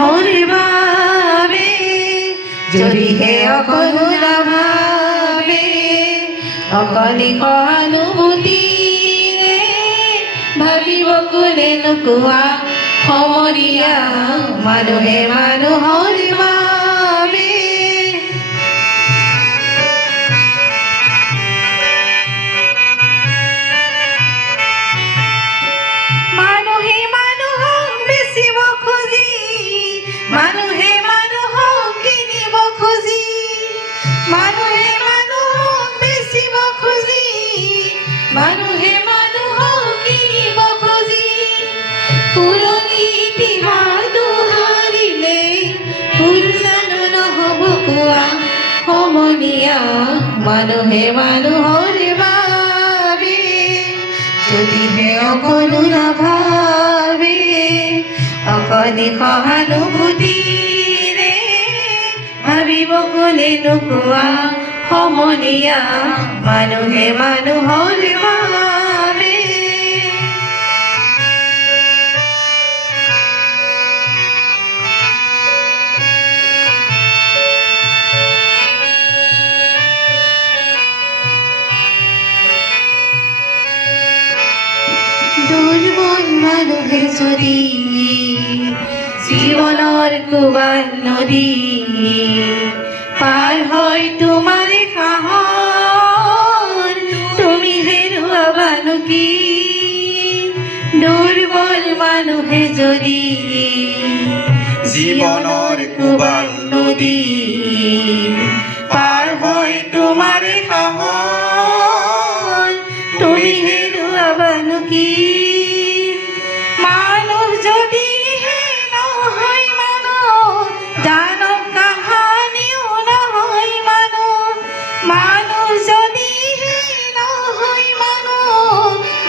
মানুহৰ বাবে যদিহে অকৰুণা ভাবে অকণি সহানুভূতিৰে ভাবিব কোনে নোকোৱা সমনীয়া মানুহে মানুহৰ বাবে মানুহে মানুহক বেচিব খুজি মানুহে মানুহক কিনিব খুজি মানুহে মানুহক বেচিব খুজি মানুহে মানুহক কিনিব খুজি পুৰণি ইতিহাস দোহাৰিলে ভুল জানো নহ'ব কোৱা সমনীয়া মানুহে মানুহৰ বাবে যদিহে অকৰুণা ভাবে অকণি সহানুভূতিৰে ভাবিব কোনে নোকোৱা সমনীয়া মানুহে মানুহৰ বাবে দুৰ্বল মানুহে যদি জীৱনৰ কোবাল নদী পাৰ হয় তোমাৰ সাহস তুমি হেৰুৱাবানো কি দুৰ্বল মানুহে যদি জীৱনৰ কোবাল নদী পাৰ হয় তোমাৰ সাহস তুমি হেৰুৱাবানো কি মানুহ যদি নহয় মানুহ দানৱ কাহানিও নহয় মানুহ মানুহ যদি নহয় মানুহ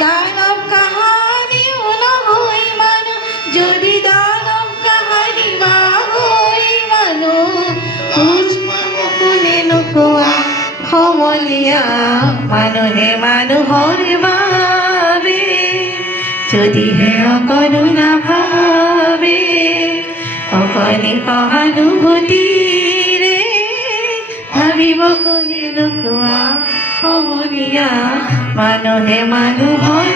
দানৱ কাহানিও নহয় মানুহ যদি দানৱ কাহানি বা হয় মানুহ কোনে নোকোৱা সমনীয়া মানুহে মানুহৰ বাবে যদিহে অকৰুণা ভাবে অকণি সহানুভূতিৰে ভাবিব কোনে নোকোৱা সমনীয়া মানুহে মানুহৰ